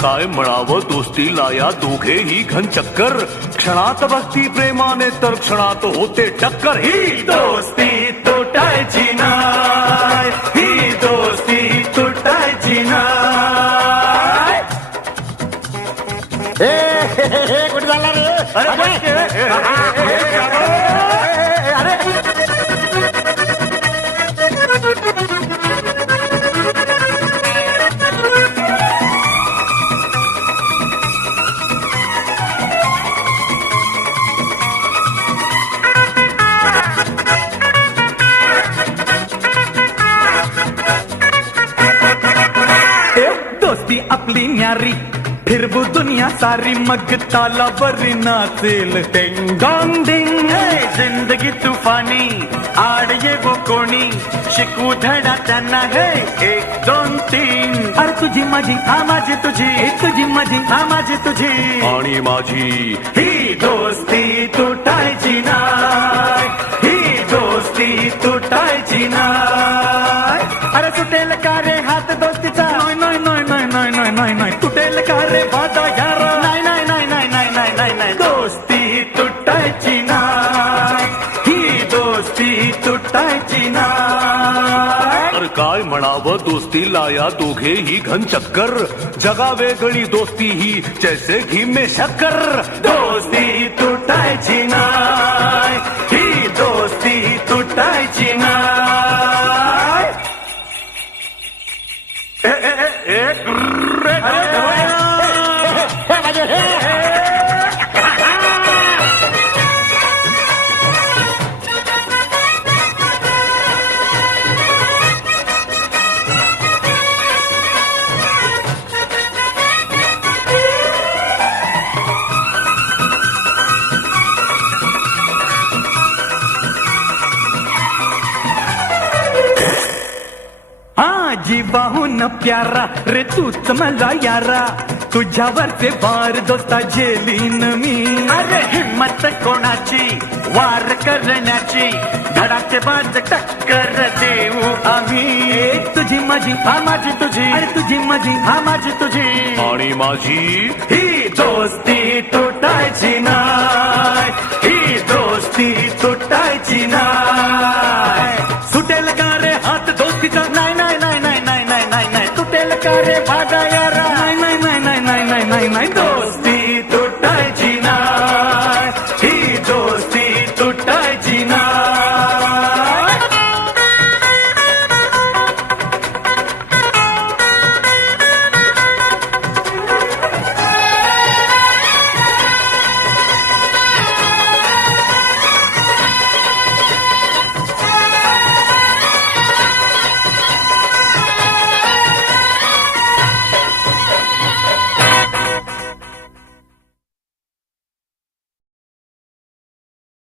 काय म्हणावं दोस्ती लाया दोघेही ही घन चक्कर क्षणात बघती प्रेमाने तर क्षणात होते टक्कर ही दोस्ती तुटायची ही दोस्ती तुटायची ना होती आपली न्यारी फिर वो दुनिया सारी मग तालावरी नाचेल डेंगॉंग तेल hey! जिंदगी तुफानी आड ये वो कोणी शिकू धडा तना है एक दोन तीन अरे तुझी माझी हा माझी तुझी hey! तुझी माझी हा माझी तुझी आणि माझी ही hey! दोस्ती तुटायची ना ही दोस्ती तुटायची ना अरे hey! सुटेल का रे हात दोस्तीचा काय म्हणाव दोस्ती लाया दोघे ही घन चक्कर जगा वेगळी दोस्ती ही जैसे घी शक्कर दोस्ती तुटायची दोस्ती तुटायची माझी बाहून प्यारा रे तूच मला यारा तुझ्यावरचे वार दोस्ता झेली न मी अरे हिम्मत कोणाची वार करण्याची धडाचे बाज टक्कर देऊ आम्ही तुझी माझी हा माझी तुझी अरे तुझी माझी हा माझी तुझी आणि माझी ही दोस्ती तुटायची ना